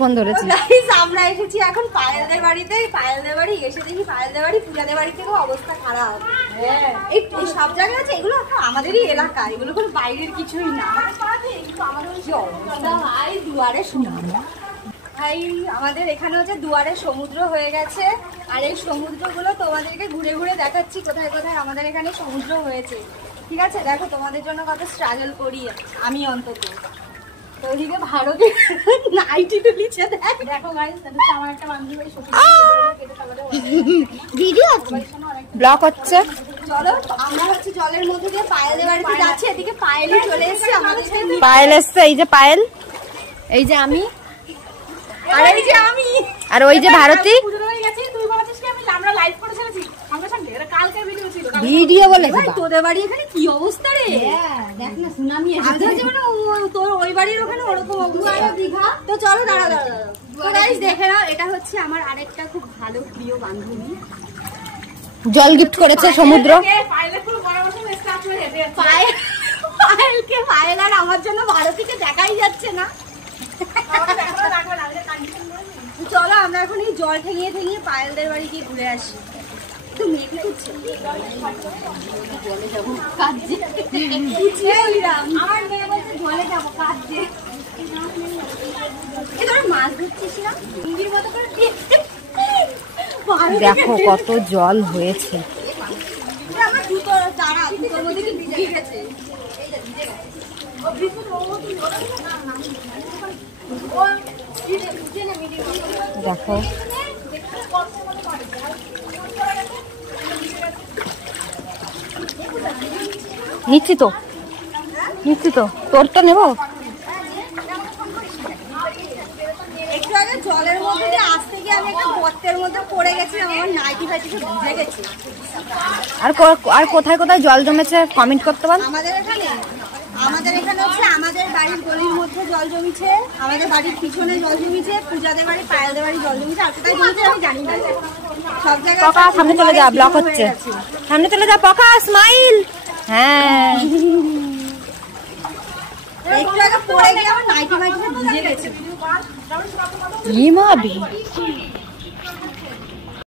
Phone ধরেছি। আমরা এসেছি এখন পায়েলদের বাড়িতে। পায়েলদের বাড়ি এসে দেখি পায়েলদের বাড়ি পূজাদের বাড়ি থেকেও অবস্থা খারাপ। এই সব জায়গায় আছে, এগুলো আমাদেরই এলাকা, এগুলো কোনো বাইরের কিছুই না। দুয়ারে ভাই আমাদের এখানে হচ্ছে দুয়ারে সমুদ্র হয়ে গেছে। আর এই সমুদ্রগুলো তোমাদেরকে ঘুরে ঘুরে দেখাচ্ছি কোথায় কোথায় আমাদের এখানে সমুদ্র হয়েছে। ঠিক আছে, দেখো তোমাদের জন্য কত স্ট্রাগল করি আমি অন্তত। ওদিকে ভারতে নাইটি তুলিছে, দেখো গাইস, আমার একটা বান্ধবী ভিডিও ব্লক হচ্ছে। চলো আমরা হচ্ছে জলের মধ্যে দিয়ে পায়েলের বাড়িতে যাচ্ছি। এদিকে পায়েলই চলে এসেছে আমাদের। পায়েল এসছে, এই যে পায়েল, এই যে আমি, আর এই যে আমি, আর ওই যে ভারতী। ভিডিও বলে তোদের বাড়ি এখানে কি অবস্থা রে? দেখ না সুনামি এসেছে, মানে তোর ওই বাড়ির ওখানে ওরকম অবস্থা। দীঘা তো চলো, দাঁড়া দাঁড়া দাঁড়া, তো গাইস দেখে নাও, এটা হচ্ছে আমার আরেকটা খুব ভালো প্রিয় বান্ধবী। জল গিফট করেছে সমুদ্র। পায়েলকে পায়েল আর আমার জন্য ভারতীকে দেখাই যাচ্ছে না। চলো আমরা এখন এই জল ঠেঙিয়ে ঠেঙিয়ে পায়েলদের বাড়ি গিয়ে ঘুরে আসি। তো মেয়েকে করছে জলে যাবো কাজে, আমার মেয়ে বলছে জলে যাবো কাজে। মাছ ধরছিস না ইন্দির মতো করে? দেখো কত জল হয়েছে। আমার জুতো তারা জুতোর মধ্যে কি ভিজে গেছে। দেখো নিচ্ছি তো, নিচ্ছি তো, তোরটা নেবো। একটু আগে জলের মধ্যে দিয়ে আসতে গিয়ে আমি একটা গর্তের মধ্যে পড়ে গেছি, আমার নাইটি ফাইটি সব ভিজে গেছে। আর কোথায় কোথায় জল জমেছে কমেন্ট করতে পারেন। আমাদের এখানে হচ্ছে আমাদের বাড়ির গলির মধ্যে জল জমিছে, আমাদের বাড়ির পিছনে জল জমিছে, পূজাদের বাড়ি, পায়েলদের বাড়ি জল জমিছে। আর কোথায় জমিছে আমি জানি না। সব জায়গায় পকা সামনে চলে যা, ব্লক হচ্ছে, সামনে চলে যা পকা, স্মাইল। হ্যাঁ একটু আগে পড়ে গিয়ে আমার নাইটি ফাইটি সব ভিজে গেছে। ইমা